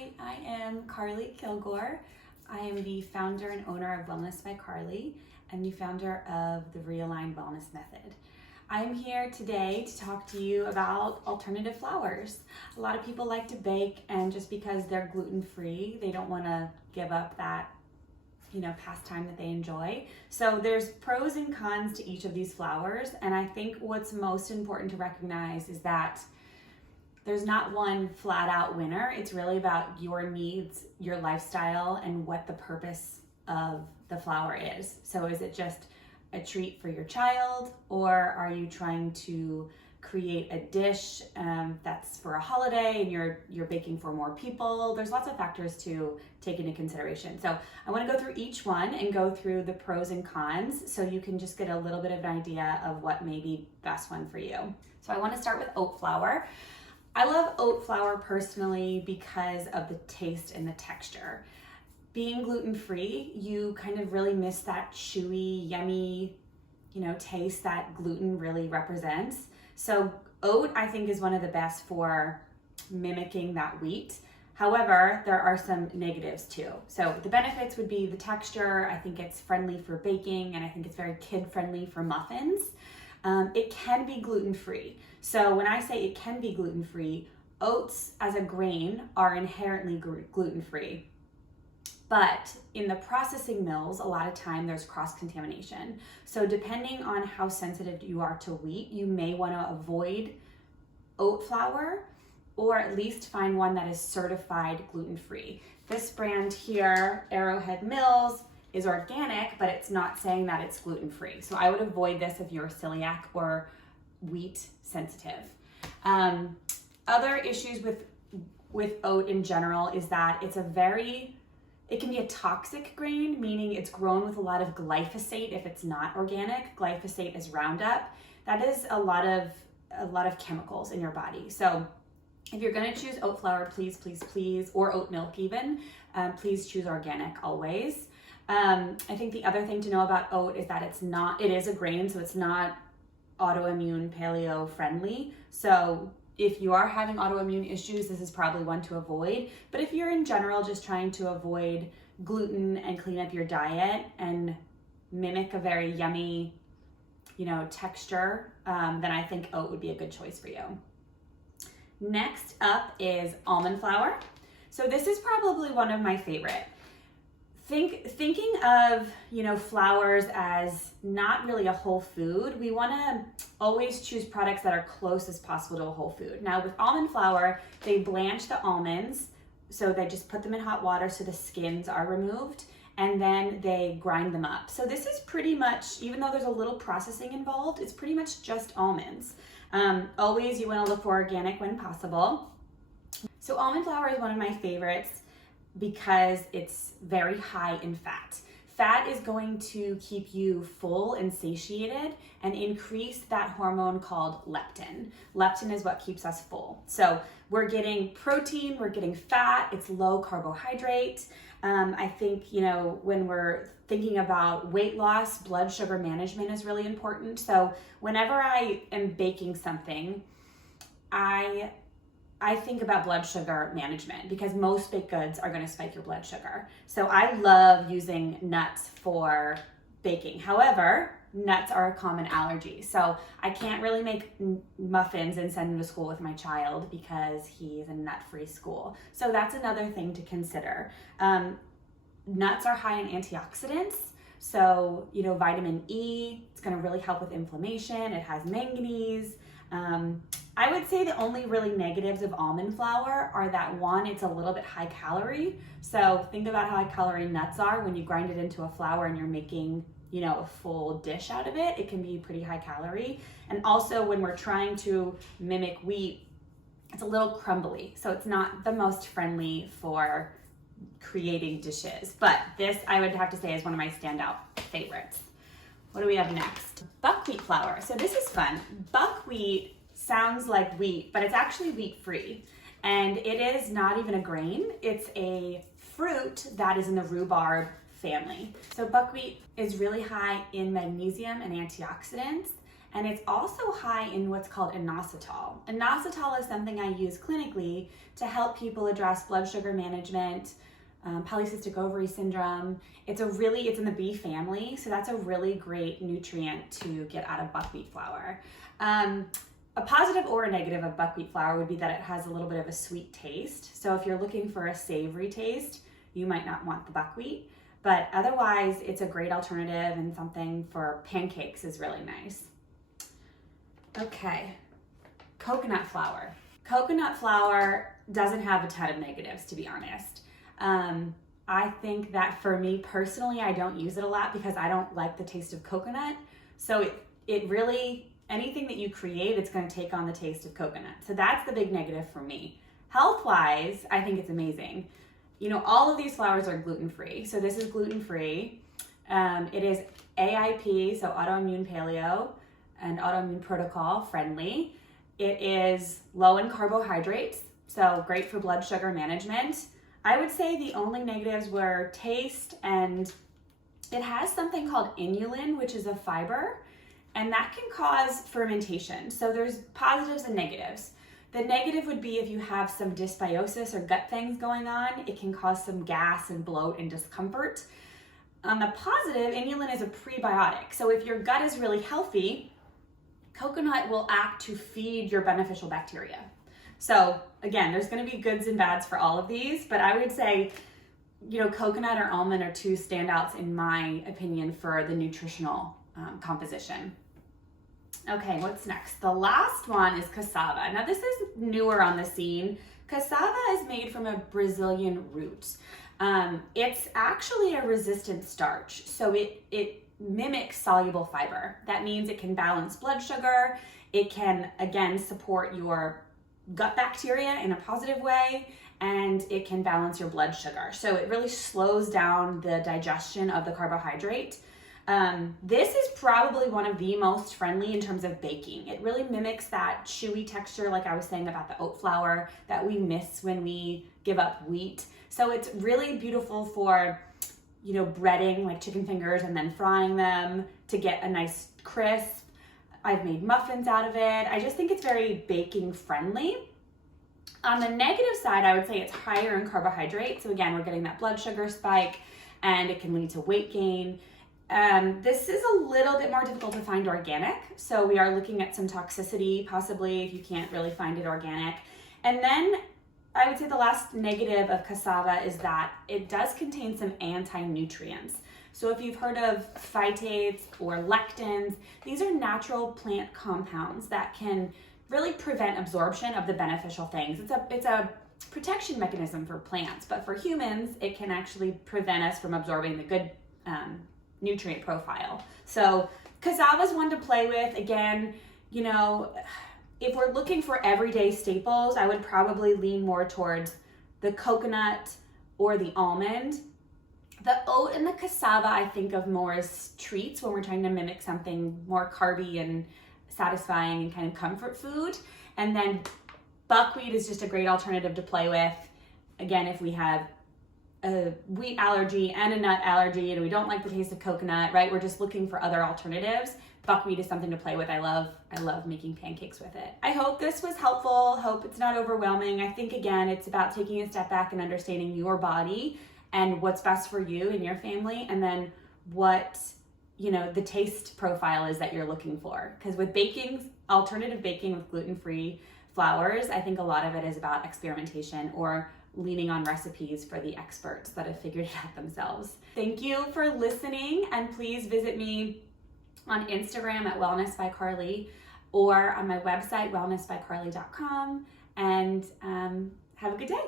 Hi, I am Carli Kilgore. I am the founder and owner of Wellness by Carli and the founder of the Realigned Wellness Method. I am here today to talk to you about alternative flours. A lot of people like to bake, and just because they're gluten-free, they don't want to give up that pastime that they enjoy. So there's pros and cons to each of these flours, and I think what's most important to recognize is that there's not one flat out winner. It's really about your needs, your lifestyle, and what the purpose of the flour is. So is it just a treat for your child, or are you trying to create a dish that's for a holiday and you're baking for more people? There's lots of factors to take into consideration. So I want to go through each one and go through the pros and cons so you can just get a little bit of an idea of what may be best one for you. So I want to start with oat flour. I love oat flour personally because of the taste and the texture. Being gluten-free, you kind of really miss that chewy, yummy, taste that gluten really represents. So oat, I think, is one of the best for mimicking that wheat. However, there are some negatives too. So the benefits would be the texture. I think it's friendly for baking, and I think it's very kid-friendly for muffins. It can be gluten-free. So when I say it can be gluten-free, oats as a grain are inherently gluten-free. But in the processing mills, a lot of time there's cross-contamination. So depending on how sensitive you are to wheat, you may want to avoid oat flour, or at least find one that is certified gluten-free. This brand here, Arrowhead Mills, is organic, but it's not saying that it's gluten-free. So I would avoid this if you're celiac or wheat sensitive. Other issues with oat in general is that it can be a toxic grain, meaning it's grown with a lot of glyphosate. If it's not organic, glyphosate is Roundup. That is a lot of chemicals in your body. So if you're gonna choose oat flour, please, or oat milk even, please choose organic always. I think the other thing to know about oat is that it is a grain, so it's not autoimmune paleo friendly. So if you are having autoimmune issues, this is probably one to avoid. But if you're in general just trying to avoid gluten and clean up your diet and mimic a very yummy, texture, then I think oat would be a good choice for you. Next up is almond flour. So this is probably one of my favorite. Thinking of, flours as not really a whole food, we want to always choose products that are close as possible to a whole food. Now with almond flour, they blanch the almonds, so they just put them in hot water so the skins are removed, and then they grind them up. So this is pretty much, even though there's a little processing involved, it's pretty much just almonds. Always you want to look for organic when possible. So almond flour is one of my favorites because it's very high in fat. Fat is going to keep you full and satiated and increase that hormone called leptin. Leptin is what keeps us full. So we're getting protein, we're getting fat, it's low carbohydrate. I think, when we're thinking about weight loss, blood sugar management is really important. So whenever I am baking something, I think about blood sugar management because most baked goods are going to spike your blood sugar. So I love using nuts for baking. However, nuts are a common allergy. So I can't really make muffins and send them to school with my child because he's in a nut-free school. So that's another thing to consider. Nuts are high in antioxidants. So, vitamin E, it's going to really help with inflammation. It has manganese. I would say the only really negatives of almond flour are that one, it's a little bit high calorie. So think about how high calorie nuts are when you grind it into a flour and you're making, a full dish out of it. It can be pretty high calorie. And also when we're trying to mimic wheat, it's a little crumbly. So it's not the most friendly for creating dishes. But this, I would have to say, is one of my standout favorites. What do we have next? Buckwheat flour. So this is fun. Buckwheat sounds like wheat, but it's actually wheat-free. And it is not even a grain. It's a fruit that is in the rhubarb family. So buckwheat is really high in magnesium and antioxidants, and it's also high in what's called inositol. Inositol is something I use clinically to help people address blood sugar management, polycystic ovary syndrome. It's in the B family, so that's a really great nutrient to get out of buckwheat flour. A positive or a negative of buckwheat flour would be that it has a little bit of a sweet taste. So if you're looking for a savory taste, you might not want the buckwheat, but otherwise it's a great alternative, and something for pancakes is really nice. Okay, coconut flour. Coconut flour doesn't have a ton of negatives, to be honest. I think that for me personally, I don't use it a lot because I don't like the taste of coconut. So it really, anything that you create, it's going to take on the taste of coconut. So that's the big negative for me. Health-wise, I think it's amazing. You know, all of these flours are gluten-free. So this is gluten-free. It is AIP, so autoimmune paleo and autoimmune protocol friendly. It is low in carbohydrates, so great for blood sugar management. I would say the only negatives were taste, and it has something called inulin, which is a fiber, and that can cause fermentation. So there's positives and negatives. The negative would be if you have some dysbiosis or gut things going on, it can cause some gas and bloat and discomfort. On the positive, inulin is a prebiotic. So if your gut is really healthy, coconut will act to feed your beneficial bacteria. So again, there's going to be goods and bads for all of these, but I would say, you know, coconut or almond are two standouts in my opinion for the nutritional composition. Okay, what's next? The last one is cassava. Now this is newer on the scene. Cassava is made from a Brazilian root. It's actually a resistant starch, so it mimics soluble fiber. That means it can balance blood sugar. It can, again, support your gut bacteria in a positive way, and it can balance your blood sugar. So it really slows down the digestion of the carbohydrate. This is probably one of the most friendly in terms of baking. It really mimics that chewy texture, like I was saying about the oat flour, that we miss when we give up wheat. So it's really beautiful for, you know, breading like chicken fingers and then frying them to get a nice crisp. I've made muffins out of it. I just think it's very baking friendly. On the negative side, I would say it's higher in carbohydrates. So again, we're getting that blood sugar spike, and it can lead to weight gain. This is a little bit more difficult to find organic, so we are looking at some toxicity possibly if you can't really find it organic. And then I would say the last negative of cassava is that it does contain some anti-nutrients. So if you've heard of phytates or lectins, these are natural plant compounds that can really prevent absorption of the beneficial things. It's a protection mechanism for plants, but for humans, it can actually prevent us from absorbing the good nutrient profile. So cassava is one to play with. Again, you know, if we're looking for everyday staples, I would probably lean more towards the coconut or the almond. The oat and the cassava I think of more as treats when we're trying to mimic something more carby and satisfying and kind of comfort food. And then buckwheat is just a great alternative to play with. Again, if we have a wheat allergy and a nut allergy and we don't like the taste of coconut, right? We're just looking for other alternatives. Buckwheat is something to play with. I love making pancakes with it. I hope this was helpful. Hope it's not overwhelming. I think again, it's about taking a step back and understanding your body and what's best for you and your family, and then what, you know, the taste profile is that you're looking for. Because with baking, alternative baking with gluten-free flours, I think a lot of it is about experimentation or leaning on recipes for the experts that have figured it out themselves. Thank you for listening, and please visit me on Instagram at Wellness by Carli or on my website, wellnessbycarli.com, and have a good day.